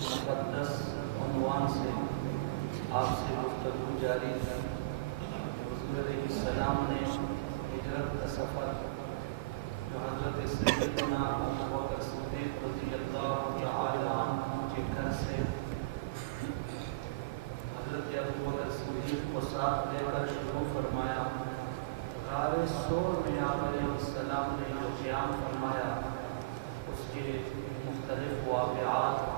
مقدس عنوان سے آپ سے گفتگو جاری ہے۔ حضور علیہ السلام نے ہجرت کا سفر جو حضرت سیدنا ابوبکر صدیق رضی اللہ تعالی عنہ کے گھر سے حضرت ابوبکر صدیق کو ساتھ لے کر شروع فرمایا، غار ثور میں آپ علیہ السلام نے جو قیام فرمایا اس کے مختلف واقعات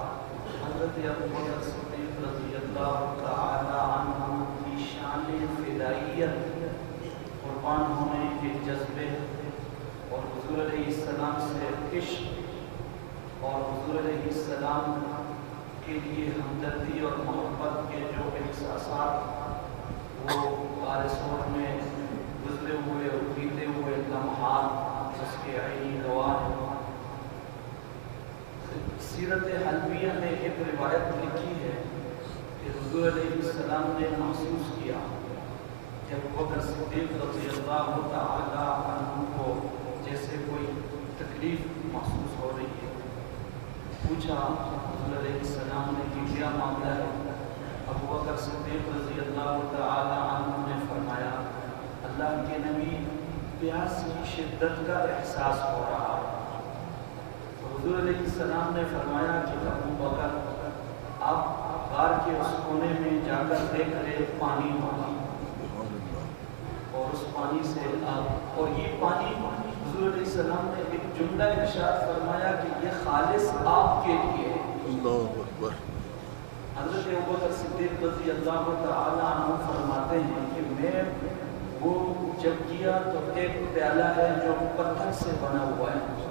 حضرت ابوبکر صدیق رضی اللہ تعالی عنہ کی شان فدائیت، قربان ہونے کے جذبے اور حضور علیہ السلام سے عشق اور حضور علیہ السلام کے لیے ہمدردی اور محبت کے جو احساسات وہ غار ثور میں گزرے ہوئے اور بیتے ہوئے لمحات اس کے عینی گواہ ہیں۔ سیرت حلبیہ نے ایک روایت لکھی ہے کہ حضور علیہ السلام نے محسوس کیا کہ ابوبکر صدیق رضی اللہ تعالی عنہ کو جیسے کوئی تکلیف محسوس ہو رہی ہے۔ پوچھا حضور علیہ السلام نے کہ کیا معاملہ ہے؟ ابوبکر صدیق رضی اللہ تعالی عنہ نے فرمایا، اللہ کے نبی پیاس کی شدت کا احساس ہو رہا ہے۔ حضور علیہ السلام نے فرمایا کہ ابوبکر آپ غار کے اس کونے میں جا کر دیکھ رہے پانی ہوگا اور اس پانی سے آپ اور یہ پانی حضور علیہ السلام نے ایک جملہ ارشاد فرمایا کہ یہ خالص آپ کے لیے ہے۔ اللہ اکبر۔ حضرت ابوبکر صدیق رضی اللہ تعالی عنہ فرماتے ہیں کہ میں وہ جب کیا تو ایک پیالہ ہے جو پتھر سے بنا ہوا ہے،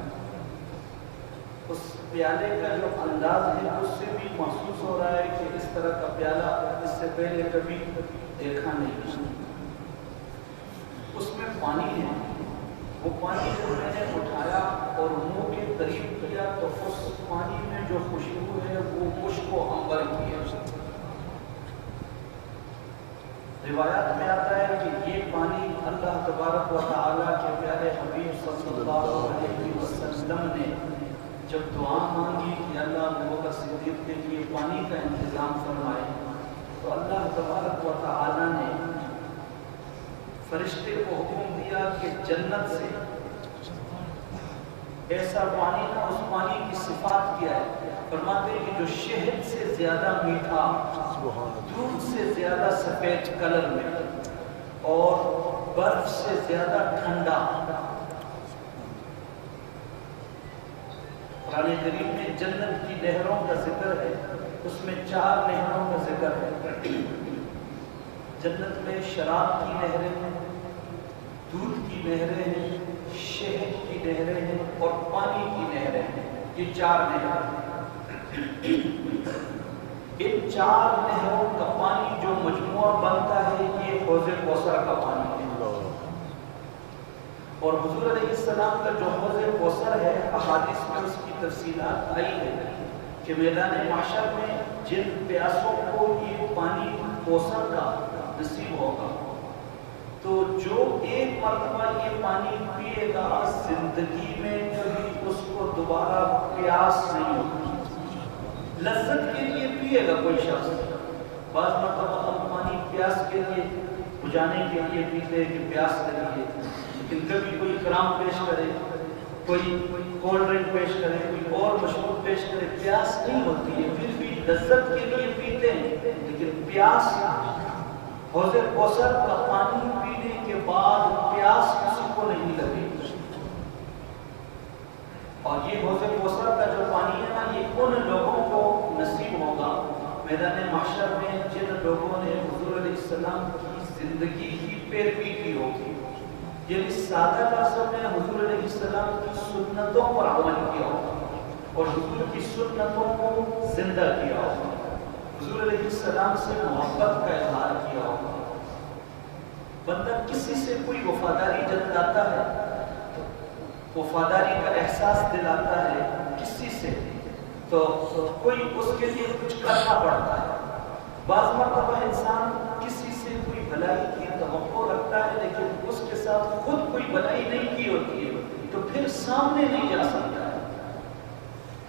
اس پیالے کا جو انداز ہے اس سے بھی محسوس ہو رہا ہے کہ اس طرح کا پیالہ اس سے پہلے کبھی دیکھا نہیں۔ اس میں پانی ہے، وہ پانی جو میں نے اٹھایا اور منہ کے قریب کیا تو اس پانی میں جو خوشبو ہے وہ مشک و عنبر کی ہے۔ روایات میں آتا ہے کہ یہ پانی اللہ تبارک و تعالیٰ کے پیارے حبیب صلی اللہ علیہ وسلم نے جب دعا مانگی کہ اللہ ابوبکر صدیق کے لیے پانی کا انتظام فرمائے تو اللہ تبارک و تعالیٰ نے فرشتے کو حکم دیا کہ جنت سے ایسا پانی نہ، اس پانی کی صفات کیا ہے؟ فرماتے ہیں کہ جو شہد سے زیادہ میٹھا، دودھ سے زیادہ سفید کلر میں اور برف سے زیادہ ٹھنڈا۔ قرآن کریم میں جنت کی نہروں کا ذکر ہے، اس میں 4 نہروں کا ذکر ہے۔ جنت میں شراب کی نہریں ہیں، دودھ کی نہریں ہیں، شہد کی نہریں ہیں اور پانی کی نہریں ہیں۔ یہ 4 نہریں ہیں۔ ان 4 نہروں کا پانی جو مجموعہ بنتا ہے یہ حوض کوثر کا پانی ہے۔ اور حضور علیہ السلام کا جو حوض کوثر ہے، احادیث میں اس کی تفصیلات آئی ہے کہ میدان محشر میں جن پیاسوں کو یہ پانی کوثر کا نصیب ہوگا تو جو ایک مرتبہ یہ پانی پیے گا زندگی میں کبھی اس کو دوبارہ پیاس نہیں ہوگی۔ لذت کے لیے پیے گا کوئی شخص، بعض مرتبہ ہم پانی پیاس کے لیے بجھانے کے لیے پیتے ہیں کہ پیاس لگی ہے، لیکن کبھی کوئی کرام پیش کرے، کوئی کولڈ ڈرنک پیش کرے، کوئی اور مشروب پیش کرے، پیاس نہیں ہوتی ہے، پھر بھی لذت کے لیے پیتے ہیں، لیکن پیاس حوض کوثر کا پانی پینے کے بعد پیاس کسی کو نہیں لگے۔ اور یہ حوض کوثر کا جو پانی ہے نا، یہ ان لوگوں کو نصیب ہوگا میدان محشر میں جن لوگوں نے حضور علیہ السلام کی زندگی کی پیروی کی ہوگی، یعنی سادہ لفظوں میں حضور علیہ السلام کی سنتوں پر عمل کیا ہوگا اور حضور کی سنتوں کو زندہ کیا ہوگا، حضور علیہ السلام سے محبت کا اظہار کیا ہوگا۔ بندہ کسی سے کوئی وفاداری جتلاتا ہے، وفاداری کا احساس دلاتا ہے کسی سے تو کوئی اس کے لیے کچھ کرنا پڑتا ہے۔ بعض مرتبہ انسان کسی سے کوئی بھلائی کی توقع رکھتا ہے لیکن اس کے ساتھ خود کوئی بھلائی نہیں کی ہوتی ہے تو پھر سامنے نہیں جا سکتا ہے۔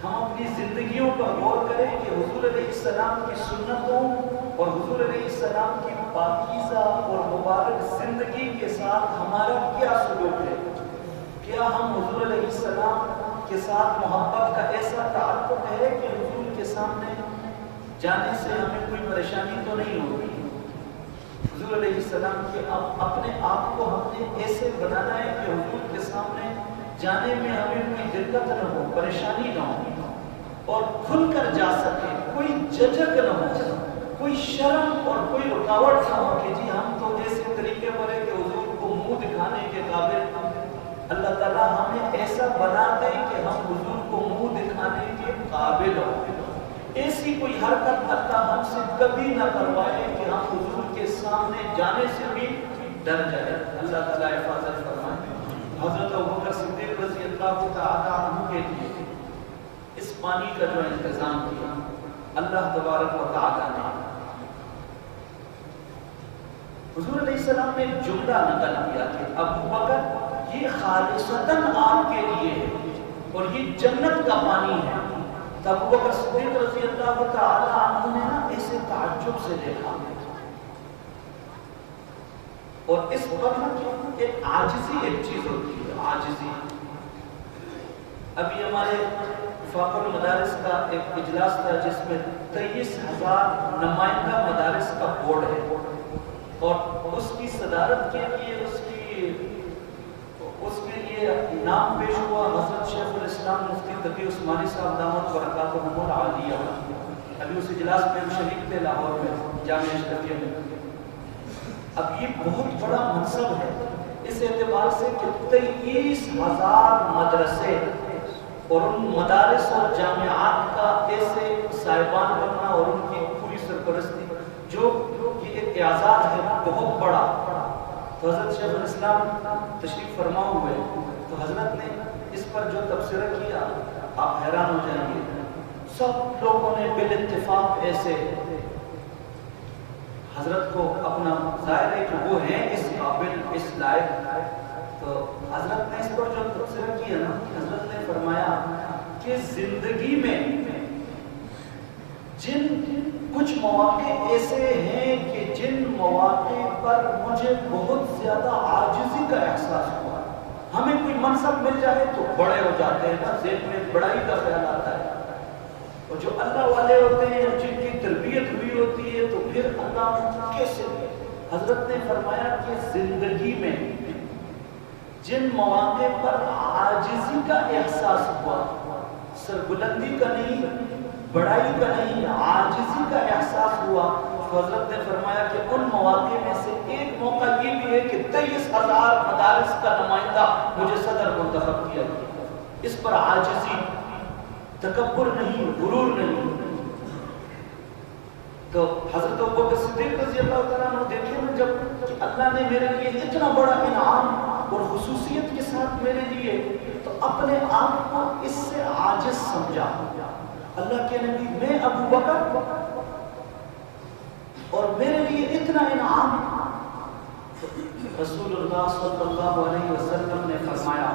ہم اپنی زندگیوں پر غور کریں کہ حضور علیہ السلام کی سنتوں اور حضور علیہ السلام کی پاکیزہ اور مبارک زندگی کے ساتھ ہمارا کیا سلوک ہے. کیا ہم حضور علیہ السلام کے ساتھ محبت کا ایسا تعلق ہے کہ حضور کے سامنے جانے سے ہمیں کوئی پریشانی تو نہیں ہوگی. حضور علیہ السلام کے اپنے آپ کو ہم نے ایسے بنانا ہے کہ حضور کے سامنے جانے میں ہمیں کوئی دقت نہ ہو, پریشانی نہ ہو اور کھل کر جا سکے, کوئی جھجک نہ ہو, کوئی شرم اور کوئی رکاوٹ نہ ہو کہ جی ہم تو ایسے طریقے پر ہے کہ حضور کو منہ دکھانے کے قابل. اللہ تعالیٰ ہمیں ایسا بنا دے کہ ہم حضور کو منہ دکھانے کے قابل ہوں. ایسی کوئی حرکت اللہ ہم سے کبھی نہ کروائے کہ ہم حضور کے سامنے جانے سے بھی ڈر جائے. اللہ تعالیٰ حفاظت فرمائے. حضرت ابوبکر صدیق رضی اللہ تعالیٰ عنہ کے لیے اس پانی کا جو انتظام کیا اللہ تبارک و تعالیٰ نے, حضور علیہ السلام نے جملہ نقل کیا کہ ابوبکر یہ خالصتاً آپ کے لیے ہے اور یہ جنت کا پانی ہے. تو ابوبکر صدیق رضی اللہ تعالیٰ عنہ نے اسے تعجب سے دیکھا اور اس وقت ایک عاجزی ایک چیز ہوتی ہے, عاجزی. ابھی ہمارے وفاق المدارس کا ایک اجلاس تھا جس میں 23,000 نمائندہ مدارس کا بورڈ ہے اور اس کی صدارت کے لیے اس کے لیے نام پیش ہوا حضرت شیخ الاسلام مفتی تقی عثمانی صاحب دامت برکاتہ العالیہ. ابھی اس اجلاس میں ہم شریک تھے لاہور میں جامعہ اشرفیہ میں. اب یہ بہت بڑا منصب ہے اس اعتبار سے کہ 23,000 مدرسے اور ان مدارس اور جامعات کا ایسے صاحبان بننا اور ان کی پوری سرپرستی جو یہ ایک اعزاز ہے بہت بڑا. تو حضرت شیخ الاسلام تشریف فرما ہوئے تو حضرت نے اس پر جو تبصرہ کیا آپ حیران ہو جائیں گے. سب لوگوں نے بالاتفاق ایسے حضرت کو اپنا ظاہر ہے کہ وہ ہیں اس قابل اس لائق. تو حضرت نے اس پر جو تبصرہ کیا نا, حضرت نے فرمایا کہ زندگی میں جن کچھ مواقع ایسے ہیں کہ جن مواقع پر مجھے بہت زیادہ عاجزی کا احساس ہوا. ہمیں کوئی منصب مل جائے تو بڑے ہو جاتے ہیں نا, ذہن میں بڑائی کا خیال آتا ہے. اور جو اللہ والے ہوتے ہیں جن کی تربیت ہوئی ہوتی ہے تو پھر اللہ کیسے. حضرت نے فرمایا کہ زندگی میں جن مواقع پر عاجزی کا احساس ہوا, سربلندی کا نہیں, بڑائی کا نہیں, عاجزی کا احساس ہوا, تو حضرت نے فرمایا کہ ان مواقع میں سے ایک موقع یہ بھی ہے کہ 23,000 مدارس کا نمائندہ مجھے صدر منتخب کیا. اس پر عاجزی, تکبر نہیں, غرور نہیں. تو حضرت ابوبکر صدیق رضی اللہ تعالیٰ عنہ دیکھیں نا, جب اللہ نے میرے لیے اتنا بڑا انعام اور خصوصیت کے ساتھ میرے لیے, تو اپنے آپ کو اس سے عاجز سمجھا. اللہ کے نبی میں ابوبکر اور میرے لیے اتنا انعام. رسول اللہ صلی اللہ علیہ وسلم نے فرمایا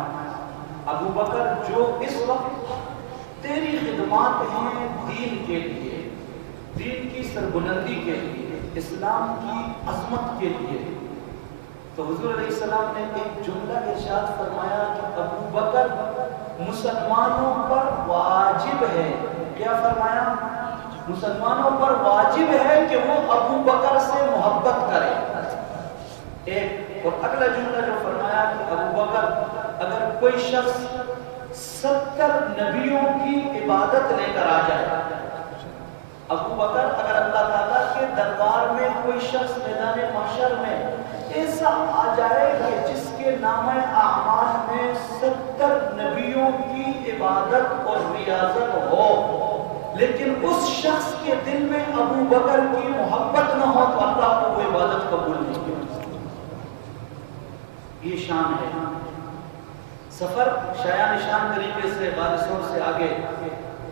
ابوبکر جو اس وقت تیری خدمات ہیں دین کے لیے, دین کی سربلندی کے لیے, اسلام کی عظمت کے لیے, تو حضور علیہ السلام نے ایک جملہ ارشاد فرمایا کہ ابوبکر مسلمانوں پر واجب ہے. کیا فرمایا؟ مسلمانوں پر واجب ہے کہ وہ ابوبکر سے محبت کرے. ایک اور اگلا جملہ جو فرمایا کہ ابوبکر, اگر کوئی شخص 70 نبیوں کی عبادت لے کر آ جائے, ابوبکر اگر اللہ تعالیٰ کے دربار میں کوئی شخص میدان محشر میں ایسا آ جائے کہ جس کے نام اعمال میں 70 نبیوں کی عبادت اور ریاضت ہو, لیکن اس شخص کے دل میں ابوبکر کی محبت نہ ہو, تو اللہ کو وہ عبادت قبول نہیں کرے. یہ شان ہے. سفر شایع نشان طریقے سے غالسور سے آگے,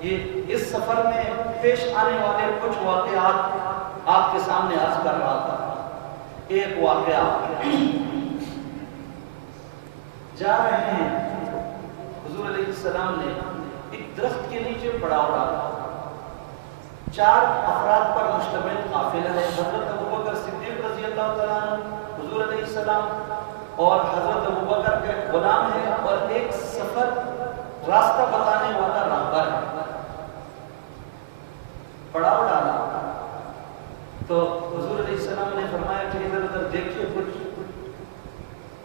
یہ اس سفر میں پیش آنے والے کچھ واقعات آپ کے سامنے عرض کر رہا تھا. ایک واقعہ, جا رہے ہیں, حضور علیہ السلام نے درخت کے نیچے پڑاؤ ڈالا. 4 افراد پر مشتمل قافلہ ہے. حضرت ابوبکر صدیق رضی اللہ تعالیٰ عنہ، حضور علیہ السلام اور حضرت ابوبکر کے غلام ہے، اور ایک سفر راستہ بتانے والا راہبر ہے. پڑاؤ ڈالا تو حضور علیہ السلام نے فرمایا کہ ادھر ادھر دیکھیے، کچھ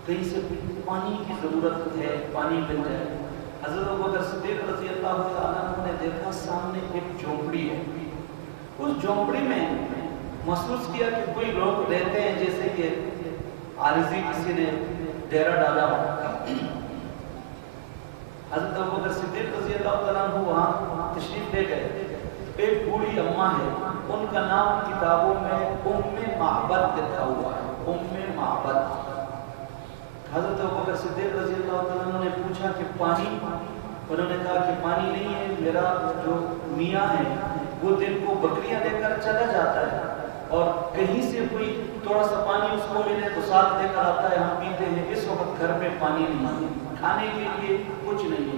کہیں سے پانی کی ضرورت ہے، پانی مل جائے. حضرت ابوبکر صدیق رضی اللہ تعالیٰ عنہ نے دیکھا سامنے ایک جھونپڑی ہے. اس جھونپڑی میں محسوس کیا کہ کوئی لوگ رہتے ہیں، جیسے کہ عارضی کسی نے ڈیرا ڈالا ہو. حضرت ابوبکر صدیق رضی اللہ تعالیٰ عنہ وہاں تشریف لے گئے. ایک بوڑھی اماں ہے، ان کا نام کتابوں میں معبد لکھا ہوا ہے، معبد. حضرت ابوبکر صدیق رضی اللہ تعالیٰ عنہ نے پوچھا کہ پانی؟ انہوں نے کہا کہ پانی نہیں ہے، میرا جو میاں ہے وہ دن کو بکریاں لے کر چلا جاتا ہے، اور کہیں سے کوئی تھوڑا سا پانی اس کو ملے تو ساتھ لے کر آتا ہے، ہم پیتے ہیں. اس وقت گھر میں پانی نہیں ہے، کھانے کے لیے کچھ نہیں ہے.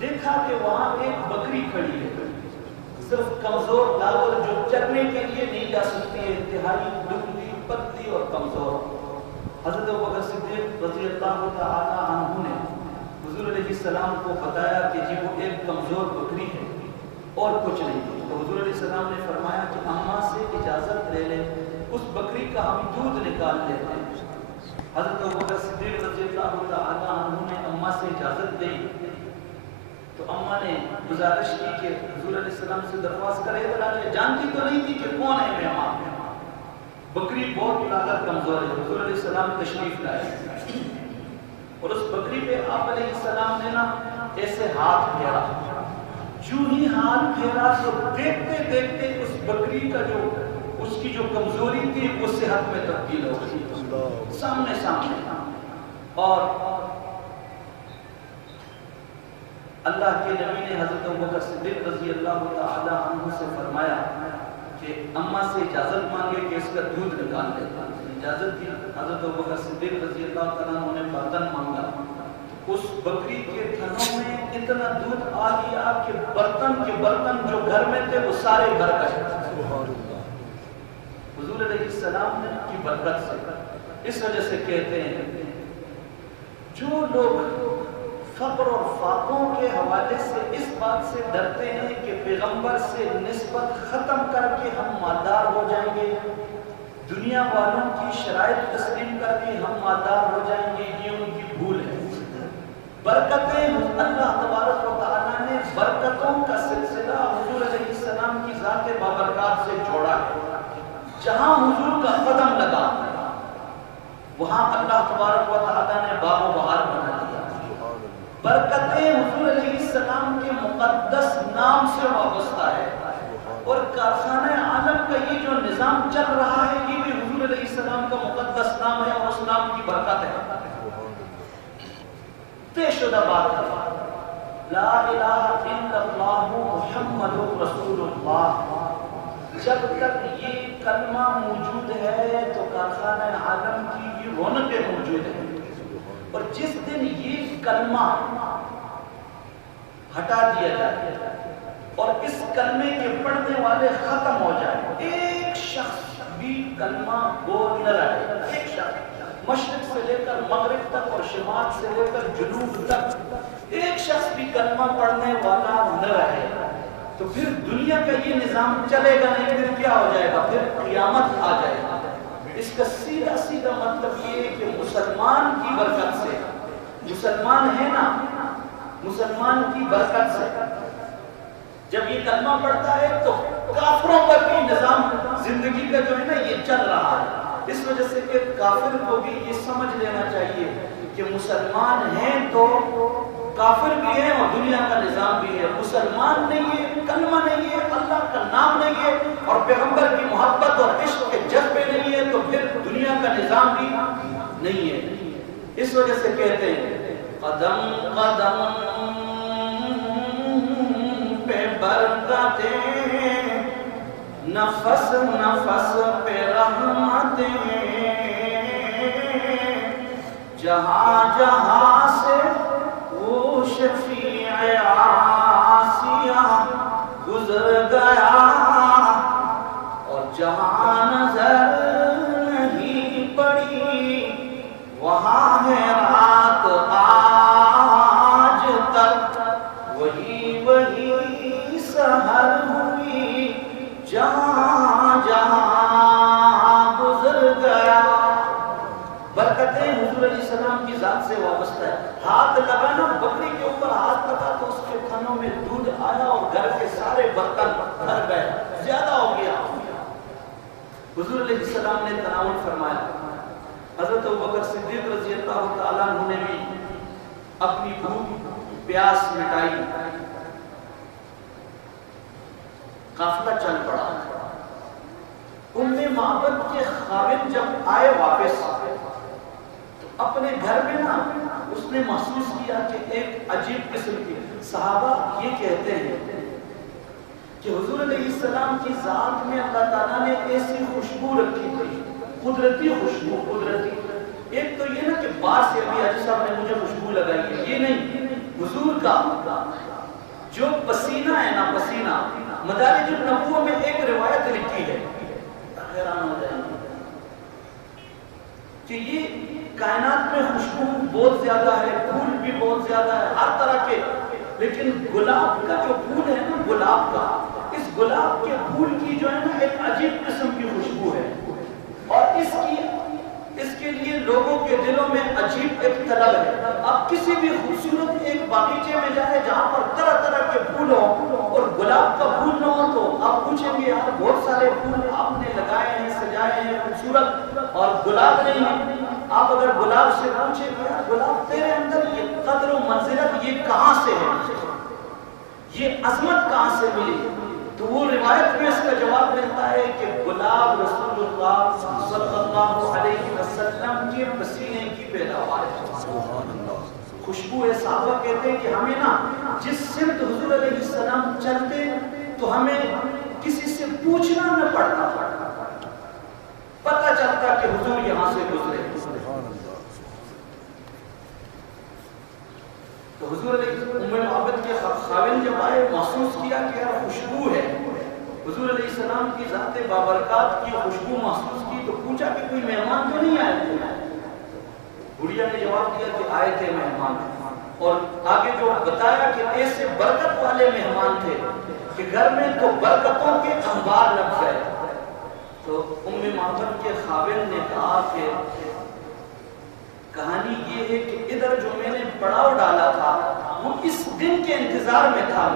دیکھا کہ وہاں ایک بکری کھڑی ہے، صرف کمزور لاغر جو چرنے کے لیے نہیں جا سکتی ہے، انتہائی دبلی پتلی اور کمزور. حضرت ابوبکر صدیق رضی اللہ تعالی عنہ نے حضور علیہ السلام کو بتایا کہ جی وہ ایک کمزور بکری ہے اور کچھ نہیں. تو حضور علیہ السلام نے فرمایا کہ اماں سے اجازت لے لیں، اس بکری کا ہم دودھ نکال لیتے ہیں. حضرت ابوبکر صدیق رضی اللہ تعالی عنہ نے اماں سے اجازت دی. تو اماں نے گزارش کی کہ حضور علیہ السلام سے درخواست کرے. جانتی تو نہیں تھی کہ کون ہے میرا ماں. بکری بہت طاقت کمزور ہے. حضور علیہ السلام تشریف لائے اور اس بکری پہ آپ علیہ السلام نے نا ایسے ہاتھ پھیرا. جو ہی ہاتھ پھیرا تو دیکھتے دیکھتے اس بکری کا جو اس کی جو کمزوری تھی وہ صحت میں تبدیل ہو گئی سامنے. اور اللہ کے نبی نے حضرت ابوبکر صدیق رضی اللہ تعالی عنہ سے فرمایا کہ اماں سے اجازت مانگے کہ اس کا دودھ نکال دے. اجازت دی. حضرت ابوبکر صدیق رضی اللہ تعالیٰ عنہ نے برتن مانگا. اس بکری کے تھنوں میں اتنا دودھ آ گیا کہ برتن جو گھر میں تھے وہ سارے گھر گئے. حضور علیہ السلام نے کی برکت سے. اس وجہ سے کہتے ہیں جو لوگ فقر اور فاقوں کے حوالے سے اس بات سے ڈرتے ہیں کہ پیغمبر سے نسبت ختم کر کے ہم مالدار ہو جائیں گے، دنیا والوں کی شرائط تسلیم کر کے ہم مالدار ہو جائیں گے، یہ ان کی بھول ہے. برکتیں اللہ تبارک و تعالیٰ نے برکتوں کا سلسلہ حضور علیہ السلام کی ذات بابرکات سے جوڑا ہے. جہاں حضور کا قدم لگا وہاں اللہ تبارک و تعالیٰ نے باغ و بہار بنا دیا. برکتیں حضور علیہ السلام کے مقدس نام سے وابستہ ہے، اور کارخانہ عالم کا یہ جو نظام چل رہا ہے یہ بھی حضور علیہ السلام کا مقدس نام ہے اور اس نام کی برکت ہے. طے شدہ بات ہے لا الہ الا اللہ محمد رسول اللہ. جب تک یہ کلمہ موجود ہے تو کارخانہ عالم کی یہ رونقیں موجود ہیں، اور جس دن یہ کلمہ ہٹا دیا جائے اور اس کلمے کے پڑھنے والے ختم ہو جائے، ایک شخص بھی کلمہ بول نہ رہے، ایک شخص مشرق سے لے کر مغرب تک اور شمال سے لے کر جنوب تک ایک شخص بھی کلمہ پڑھنے والا نہ رہے، تو پھر دنیا کا یہ نظام چلے گا نہیں. پھر کیا ہو جائے گا؟ پھر قیامت آ جائے گا. اس کا سیدھا مطلب یہ ہے کہ مسلمان کی برکت سے، مسلمان ہے نا، مسلمان کی برکت سے جب یہ کلمہ پڑھتا ہے تو کافروں پر بھی نظام زندگی کا جو ہے نا یہ چل رہا ہے. اس وجہ سے کہ کافر کو بھی یہ سمجھ لینا چاہیے کہ مسلمان ہیں تو کافر بھی ہے اور دنیا کا نظام بھی ہے. مسلمان نہیں ہے، کلمہ نہیں ہے، اللہ کا نام نہیں ہے اور پیغمبر کی محبت اور عشق کے جذبے نہیں ہے تو پھر دنیا کا نظام بھی نہیں ہے. اس وجہ سے کہتے ہیں قدم قدم پہ برکتیں، نفس نفس پہ رحمتیں، جہاں جہاں سے وہ شفیع برتن بھر گئے، زیادہ ہو گیا۔ حضور علیہ السلام نے تناول فرمایا۔ حضرت ابوبکر صدیق رضی اللہ تعالیٰ عنہ نے بھی اپنی بھوک پیاس مٹائی، قافلہ چل پڑا۔ ام معبد کے خاوند جب آئے واپس تو اپنے گھر میں نا اس نے محسوس کیا کہ ایک عجیب قسم کی، صحابہ یہ کہتے ہیں کہ حضور علیہ السلام کی ذات میں اللہ تعالیٰ نے ایسی خوشبو رکھی تھی، قدرتی خوشبو، قدرتی۔ ایک تو یہ نا کہ باہر سے ابھی حاجی صاحب نے مجھے خوشبو لگائی ہے، یہ نہیں، حضور کا جو پسینہ ہے نا، پسینہ، مدارج النبوہ میں ایک روایت لکھی ہے، حیران ہو جائیں گے کہ یہ کائنات میں خوشبو بہت زیادہ ہے، پھول بھی بہت زیادہ ہے، ہر طرح کے، لیکن گلاب کا جو پھول ہے نا، گلاب کا، اس گلاب کے پھول کی جو ہے نا ایک عجیب قسم کی خوشبو ہے، اور اس کے لیے لوگوں کے دلوں میں عجیب ایک طلب ہے۔ آپ کسی بھی خوبصورت ایک باغیچے میں جائیں جہاں پر طرح طرح کے پھول ہوں اور گلاب کا پھول نہ ہو تو آپ پوچھیں گے یار بہت سارے پھول آپ نے لگائے ہیں، سجائے ہیں خوبصورت، اور گلاب نہیں ہے۔ آپ اگر گلاب سے پوچھیں کہ یار گلاب تیرے اندر یہ قدر و منزلت یہ کہاں سے ہے، یہ عظمت کہاں سے ملی، تو وہ روایت میں اس کا جواب ملتا ہے کہ گلاب رسول اللہ صلی اللہ علیہ وسلم کے پسینے کی پیداوار ہے۔ خوشبو ہے۔ صحابہ کہتے ہیں کہ ہمیں نا جس سمت حضور علیہ السلام چلتے تو ہمیں کسی سے پوچھنا نہ پڑتا، پتہ چلتا کہ حضور یہاں سے گزرے۔ تو حضور علیہ ام معبد کے خاوند جب آئے، محسوس کیا کہ یار خوشبو ہے، حضور علیہ السلام کی ذات بابرکات کی خوشبو محسوس کی، تو پوچھا کہ کوئی مہمان تو نہیں آئے تھے؟ بڑھیا نے جواب دیا کہ آئے تھے مہمان، اور آگے جو بتایا کہ ایسے برکت والے مہمان تھے کہ گھر میں تو برکتوں کے انبار لگ گئے۔ تو ام معبد کے خاوند نے کہا کہ کہانی یہ ہے کہ ادھر جو میں نے پڑاؤ ڈالا تھا وہ اس دن کے انتظار میں تھا۔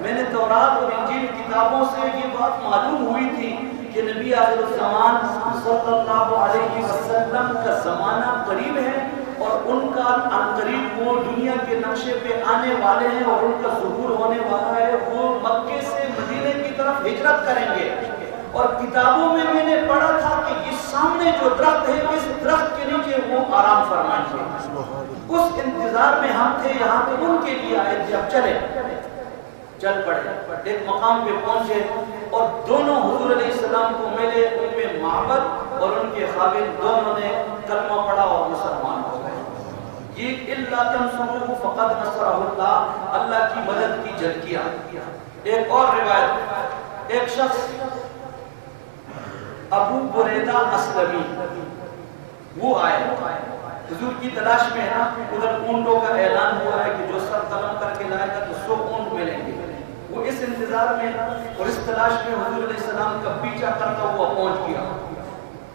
میں نے تورات اور انجیل کتابوں سے یہ بات معلوم ہوئی تھی کہ نبی آخر الزمان صلی اللہ علیہ وسلم کا زمانہ قریب ہے، اور ان کا عنقریب وہ دنیا کے نقشے پہ آنے والے ہیں، اور ان کا ظہور ہونے والا ہے، وہ مکے سے مدینے کی طرف ہجرت کریں گے۔ اور کتابوں میں نے پڑھا تھا کہ یہ سامنے جو درخت ہے اس درخت کے نیچے وہ آرام فرمائیں گے۔ اس انتظار میں ہم تھے، یہاں تو ان کے لیے آئے تھے، اب چل پڑے، ایک مقام پہ پہنچے اور دونوں حضور علیہ السلام کو ملے، ام معبد اور ان کے خاوند، دونوں نے کلمہ پڑھا اور مسلمان ہو گئے۔ یہ الا تنصروہ فقد نصرہ اللہ، اللہ کی مدد کی جھلکیاں۔ ایک اور روایت، ایک شخص ابو بریدہ اسلمی وہ آئے، حضور کی تلاش میں ہے نا، ادھر اونٹوں کا اعلان ہوا ہے کہ جو سر قلم کر کے لائے گا تو 100 اونٹ ملیں گے۔ وہ اس انتظار میں اور اس تلاش میں حضور علیہ السلام کا پیچھا کرتا ہوا پہنچ گیا۔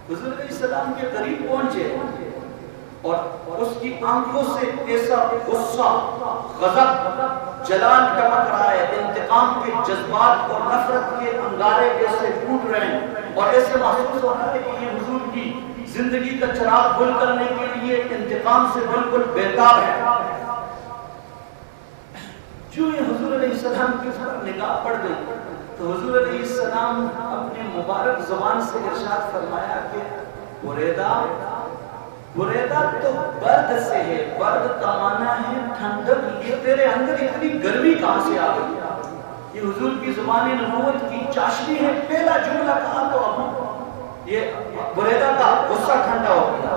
حضور علیہ السلام کے قریب پہنچے اور اس کی آنکھوں سے ایسا غصہ، غضب، جلال ٹپک رہا ہے، انتقام کے جذبات اور نفرت کے انگارے ایسے پھوٹ رہے ہیں، اور ایسے محسوس ہو رہا ہے کہ یہ حضور کی زندگی کا چراغ گل کرنے کے لیے انتقام سے بالکل بیتاب ہے۔ جو یہ حضور علیہ السلام کے پر نگاہ پڑ گئی تو حضور علیہ السلام اپنے مبارک زبان سے ارشاد فرمایا کہ بریدہ تو برد سے ہے، برد کا معنی ہے ٹھنڈک، یہ تیرے اندر اتنی گرمی کہاں سے آ گئی؟ یہ حضور کی زبان نبوت کی چاشنی ہے۔ پہلا جملہ کہا تو اب یہ بریدہ کا غصہ ٹھنڈا ہو گیا۔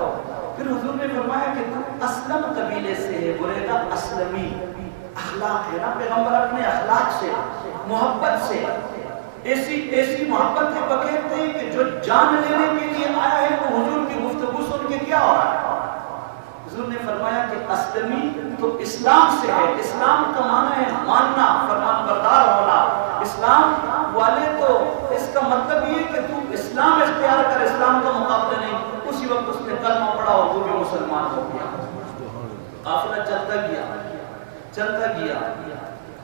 پھر حضور نے فرمایا کہ تم اسلم قبیلے سے ہے، بریدہ اسلمی، اخلاق ہے نا، پیغمبر اپنے اخلاق سے، محبت سے، ایسی محبت کے بغیر تھے کہ جو جان لینے کے لیے آیا ہے وہ حضور کی گفتگو سن کے کیا ہو رہا ہے؟ حضور نے فرمایا کہ اسلمی تو اسلام سے ہے، اسلام کا معنی ہے ماننا، فرمان بردار ہونا۔ اسلام والے تو اس کا مطلب یہ کہ تو اسلام اختیار کر، اسلام کا مقابلہ نہیں۔ اسی وقت اس نے کلمہ پڑھا اور وہ بھی مسلمان ہو گیا۔ قافلہ چلتا گیا،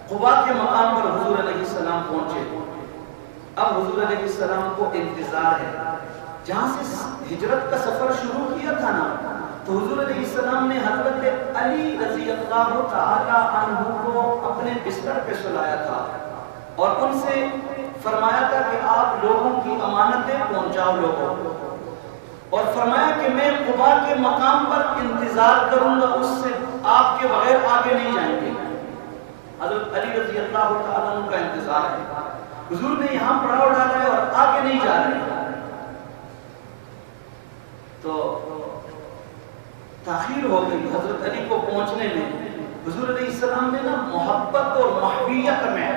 قباء کے مقام پر حضور علیہ السلام پہنچے. اب حضور علیہ السلام کو انتظار ہے. جہاں سے ہجرت کا سفر شروع کیا تھا نا، تو حضور علیہ السلام نے حضرت علی رضی اللہ تعالی عنہ کو اپنے بستر پہ سلایا تھا اور ان سے فرمایا تھا کہ آپ لوگوں کی امانتیں پہنچاؤ لوگوں کو، اور فرمایا کہ میں قباء کے مقام پر انتظار کروں گا، اس سے آپ کے بغیر آگے نہیں جائیں گے. حضرت علی رضی اللہ تعالیٰ عنہ کا انتظار ہے. حضور نے یہاں پڑاؤ ڈالا ہے اور آگے نہیں جا رہے ہیں. تو تاخیر ہو گئی حضرت علی کو پہنچنے میں. حضور علیہ السلام نے نا محبت اور محبیت میں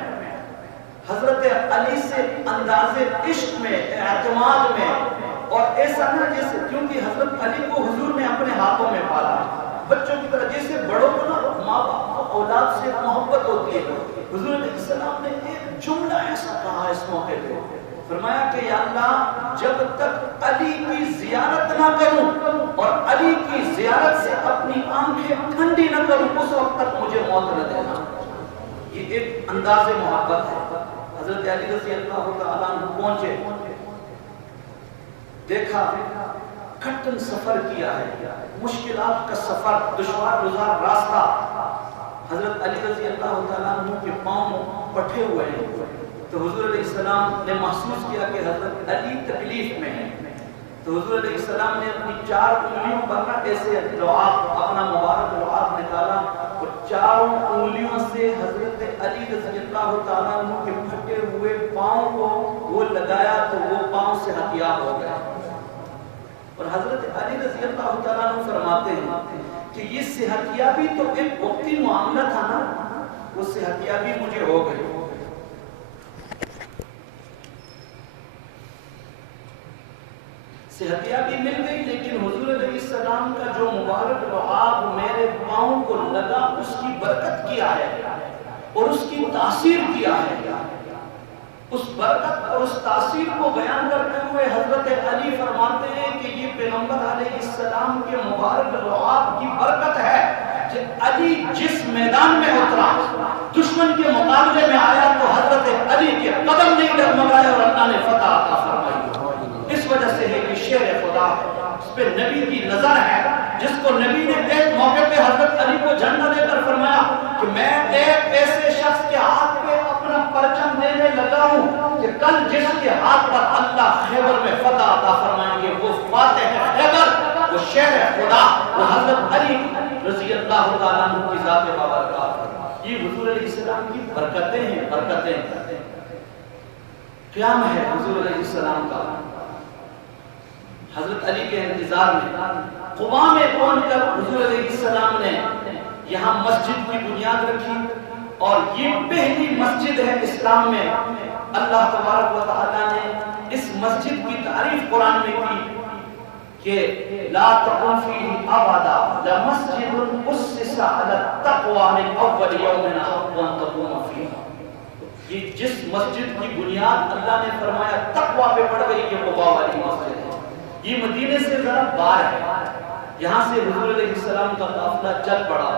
حضرت علی سے انداز عشق میں، اعتماد میں، اور ایسا نہ جیسے، کیونکہ حضرت علی کو حضور نے اپنے ہاتھوں میں پالا بچوں کی طرح، جیسے بڑوں کو نا ماں باپ اولاد سے محبت ہوتی ہے. حضور علیہ السلام نے ایک جملہ ایسا کہا اس موقع پہ، فرمایا کہ یا اللہ جب تک علی کی زیارت نہ کروں اور علی کی زیارت سے اپنی آنکھیں ٹھنڈی نہ کروں، اس وقت تک مجھے موت نہ دینا. یہ ایک انداز محبت ہے. حضرت علی رضی اللہ تعالیٰ عنہ پہنچے، دیکھا کٹن سفر کیا ہے، مشکلات کا سفر، دشوار گزار راستہ. حضرت علی رضی اللہ تعالیٰ عنہ کے پاؤں پٹھے ہوئے ہیں. تو حضور علیہ السلام نے محسوس کیا کہ حضرت علی تکلیف میں ہے. تو حضور علیہ السلام نے اپنی 4 انگلیوں پر نا ایسے لعاب، اپنا مبارک لعاب نکالا اور 4 انگلیوں سے حضرت علی رضی اللہ تعالیٰ عنہ کے پھٹے ہوئے پاؤں کو وہ لگایا تو وہ پاؤں سے ہتھیار ہو گئے. اور حضرت علی رضی اللہ تعالیٰ عنہ فرماتے ہیں کہ یہ صحتیابی تو ایک وقتی معاملہ تھا نا، وہ صحتیابی مجھے ہو گئی. صحتیابی مل گئی، لیکن حضور علیہ السلام کا جو مبارک لعاب میرے پاؤں کو لگا، اس کی برکت کیا ہے اور اس کی تاثیر کیا ہے. اس برکت اور اس تاثیر کو بیان کرتے ہوئے حضرت علی فرماتے ہیں کہ یہ پیغمبر علیہ السلام کے مبارک لعاب کی برکت ہے کہ علی جس میدان میں اترا، دشمن کے مقابلے میں آیا تو حضرت علی کے قدم نہیں ڈگمگائے اور اللہ نے فتح عطا فرمائی. اس وجہ سے ہے کہ شیر خدا اس پہ نبی کی نظر ہے، جس کو نبی نے ایک موقع پہ حضرت علی کو جھنڈا دے کر فرمایا کہ میں ایک ایسے شخص کے ہاتھ پہ اپنا پرچم دینے لگا ہوں کہ کل جس کے ہاتھ پر اللہ خیبر میں فتح عطا فرمائیں گے وہ فاتح خیبر، وہ شیر خدا، وہ حضرت علی رضی اللہ تعالیٰ عنہ کی ذات بابرکات. یہ حضور علیہ السلام کی برکتیں ہیں. برکتیں قیام ہے حضور علیہ السلام کا. حضرت علی کے انتظار میں قباء میں پہنچ کر حضور علیہ السلام نے یہاں مسجد کی بنیاد رکھی، اور یہ پہلی مسجد ہے اسلام میں. اللہ تبارک و تعالیٰ نے اس مسجد کی تعریف قرآن میں کی کہ لا تقم فیہ ابدا لمسجد اسس علی التقوی من اول یوم احق ان تقوم فیہ. یہ جس مسجد کی بنیاد اللہ نے فرمایا تقوی پہ پڑ گئی، یہ قباء والی مسجد ہے. یہ مدینے سے ذرا باہر ہے. یہاں سے حضور علیہ السلام کا قافلہ چل پڑا.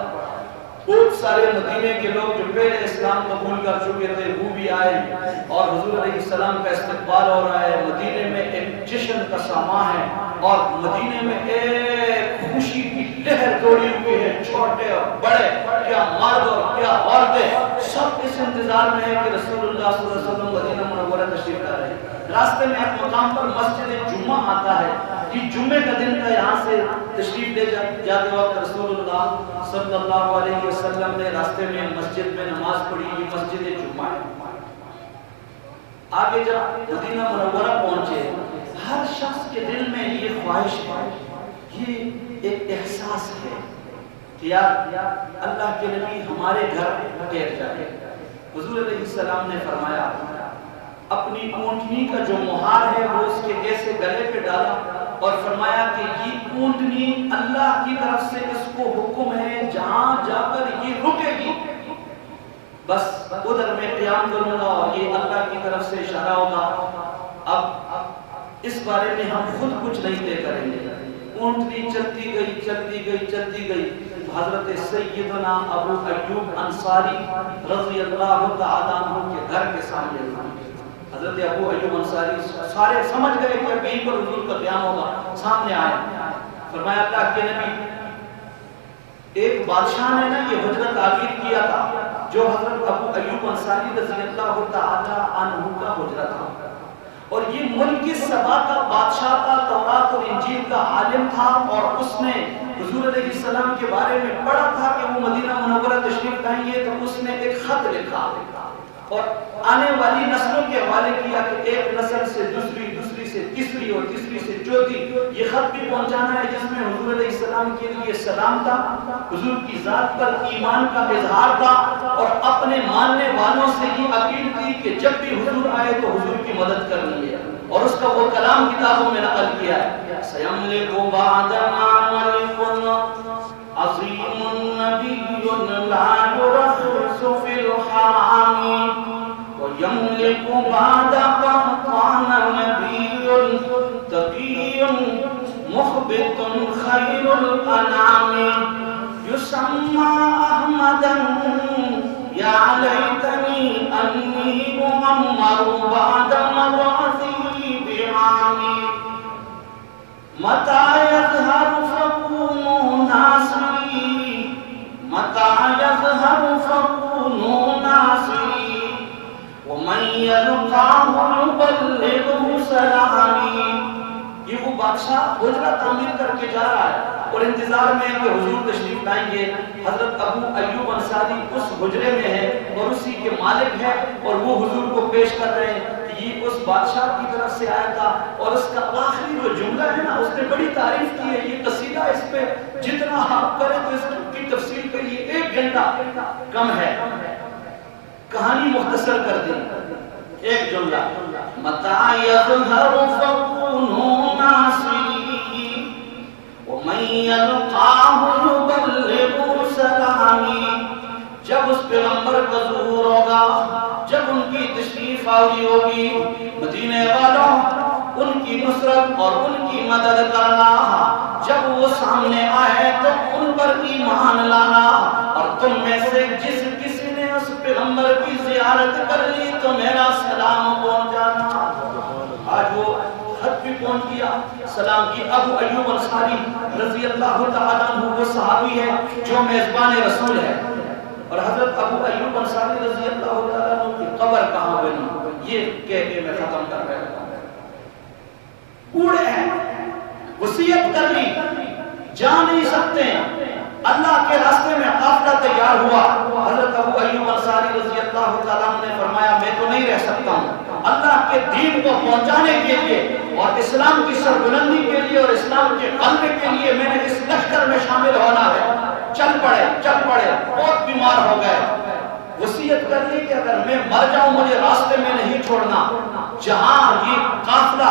بہت سارے مدینے کے لوگ جو پہلے اسلام قبول کر چکے تھے وہ بھی آئے، اور حضور علیہ السلام کا استقبال ہو رہا ہے. مدینے میں ایک جشن کا ساماں ہے، اور مدینے میں ایک خوشی کی لہر دوڑی ہوئی ہے. چھوٹے اور بڑے، کیا مرد اور کیا عورتیں، سب اس انتظار میں ہے کہ رسول اللہ صلی اللہ علیہ وسلم مدینہ منورہ تشریف لا رہے ہیں. راستے میں ایک مقام پر مسجد جمعہ آتا ہے. یہ جمعے کا دن تھا. یہاں سے تشریف لے جاتے وقت رسول اللہ صلی اللہ علیہ وسلم نے راستے میں مسجد میں نماز پڑھی. یہ مسجد جمعہ ہے. آگے جب مدینہ منورہ پہنچے، ہر شخص کے دل میں یہ خواہش ہے، یہ ایک احساس ہے کہ یار اللہ کے نبی ہمارے گھر ٹھہر جائے. حضور علیہ السلام نے فرمایا اپنی اونٹنی کا جو مہار ہے وہ اس کے ایسے گلے پہ ڈالا اور فرمایا کہ یہ اونٹنی اللہ کی طرف سے اس کو حکم ہے جہاں جا کر یہ رکے گی بس ادھر میں قیام کروں گا، اور یہ اللہ کی طرف سے اشارہ ہوگا. اب اس بارے میں ہم خود کچھ نہیں طے کریں گے. اونٹنی چلتی گئی چلتی گئی چلتی گئی. حضرت سیدنا ابو ایوب انصاری رضی اللہ تعالیٰ عنہ کے گھر کے سامنے تھا۔ حضرت ابو ایوب انصاری سارے سمجھ گئے کہ اب یہیں پر حضور کا قیام ہوگا، سامنے آئے، فرمایا اللہ کے نبی ایک بادشاہ نے نا یہ حجرہ تعمیر کیا تھا جو حضرت ابو ایوب انصاری رضی اللہ تعالیٰ عنہ کا حجرہ تھا، اور یہ ملک سبا کا بادشاہ تھا، تورات اور انجیل کا عالم تھا، اور اس نے حضور علیہ السلام کے بارے میں پڑھا تھا کہ وہ مدینہ منورہ تشریف لائیں گے، تو اس نے ایک خط لکھا اور آنے والی نسلوں کے حوالے کیا کہ ایک نسل سے دوسری، دوسری سے تیسری اور تیسری سے چوتھی یہ خط بھی پہنچانا ہے، جس میں حضور علیہ السلام کے لیے سلام تھا، حضور کی ذات پر ایمان کا اظہار تھا، اور اپنے ماننے والوں سے یہ اپیل تھی کہ جب بھی حضور آئے تو حضور کی مدد کرنی ہے، اور اس کا وہ کلام کتابوں میں نقل کیا ہے، سَيَمْلِكُ بَعْدَنَا مَلِكٌ عَظِيمٌ نَبِيٌّ لَا يُرَخِّصُ فِي الْحَرَامِ وَيَمْلِكُ بَعْدَ قَحْطَانَ نَبِيٌّ تَقِيٌّ مُخْبِتٌ خَيْرُ الْأَنَامِ يُسَمَّى أَحْمَدًا يَا لَيْتَنِي أَنِّي مُعَمَّرُ بَعْدَ مَبْعَثِهِ بِعَامِ مَتَى يَظْهَرُ فَكُونُوا نَاصِرِي مَتَى يَظْهَرُ فَكُونُوا نَاصِرِي وَمَن يَلْقَاهُ يُبَلِّغْهُ سَلَامِي۔ یہ وہ بادشاہ حجرہ تعمیر کر کے جا رہا ہے اور انتظار میں ہے کہ حضور تشریف لائیں گے۔ حضرت ابو ایوب انصاری اس حجرے میں ہے اور اسی کے مالک ہے، اور وہ حضور کو پیش کر رہے ہیں کہ یہ اس بادشاہ کی طرف سے آیا تھا، اور اس کا آخری جو جملہ ہے نا اس نے بڑی تعریف کی ہے۔ یہ قصیدہ اس پہ جتنا آپ کریں تو اس کی تفسیر کے لیے 1 گھنٹہ کم ہے، کہانی مختصر کر دی۔ ایک جملہ مَتَى يَظْهَرُ فَكُونُوا نَاصِرِي وَمَن يَلْقَاهُ يُبَلِّغُهُ سَلَامِي۔ جب اس پیغمبر کا ظہور ہوگا، جب ان کی تشریف آوری ہوگی، مدینے والوں ان کی نصرت اور ان کی مدد کرنا، جب وہ سامنے آئے تو ان پر ایمان لانا، اور تم میں سے جس کسی نے اس پیغمبر کی زیارت کر لی تو میرا سلام پہنچانا۔ آج وہ خط بھی پہنچ گیا، سلام کی۔ ابو ایوب انصاری رضی اللہ تعالیٰ عنہ وہ صحابی ہے جو میزبان رسول ہے، اور حضرت ابو ایوب انصاری رضی اللہ تعالیٰ عنہ کی قبر کہاں بنی یہ کہہ کے میں ختم کر رہا ہوں۔ بوڑھے ہیں، وصیت کر لی، جا نہیں سکتے، اللہ کے راستے میں قافلہ تیار ہوا۔ حضرت ابو ایوب انصاری رضی اللہ تعالیٰ عنہ نے فرمایا میں تو نہیں رہ سکتا ہوں، اللہ کے دین کو پہنچانے کے لیے اور اسلام کی سربلندی کے لیے اور اسلام کے غلبے کے لیے میں نے اس لشکر میں شامل ہونا ہے۔ چل پڑے، بہت بیمار ہو گئے، وصیت کر لی کہ اگر میں مر جاؤں مجھے راستے میں نہیں چھوڑنا۔ جہاں یہ قافلہ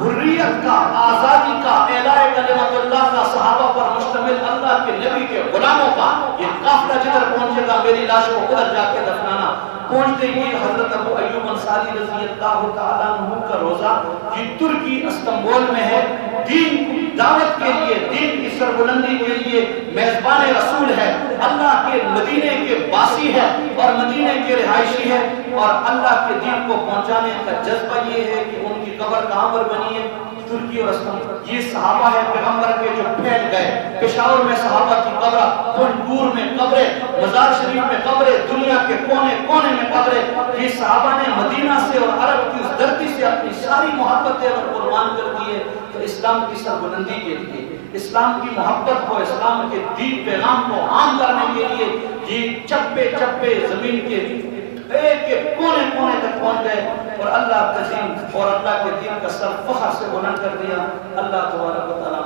حریت کا، آزادی کا، اعلاء کلمت اللہ کا، صحابہ پر مشتمل اللہ کے نبی کے غلاموں کا یہ قافلہ جدھر پہنچے گا میری لاش کو ادھر جا کے دفنانا۔ پہنچتے ہی حضرت ابو ایوب انصاری رضی اللہ تعالیٰ عنہ کا روزہ یہ ترکی استنبول میں ہے، دین کی دعوت کے لیے، دین کی سربلندی کے لیے میزبان رسول ہے، اللہ کے مدینے کے باسی ہے اور مدینے کے رہائشی ہے، اور اللہ کے دین کو پہنچانے کا جذبہ یہ ہے کہ ان کی قبر کہاں پر بنی ہے؟ ترکی اور استنبول۔ یہ صحابہ ہے پیغمبر کے جو پھیل گئے، پشاور میں صحابہ کی قبر، پنڈور میں قبریں، مزار شریف میں قبریں، دنیا کے کونے کونے میں قبریں۔ یہ صحابہ نے مدینہ سے اور عرب کی اس دھرتی سے اپنی ساری محبتیں اگر قربان کر دی ہے تو اسلام کی سربلندی کے لیے، اسلام کی محبت کو، اسلام کے دین پیغام کو عام کرنے کے لیے یہ چپے چپے زمین کے ایک ایک کونے کونے تک پہنچ گئے اور اللہ کا دین اور اللہ کے دین کا سر فخر سے بلند کر دیا۔ اللہ تبارک و تعالیٰ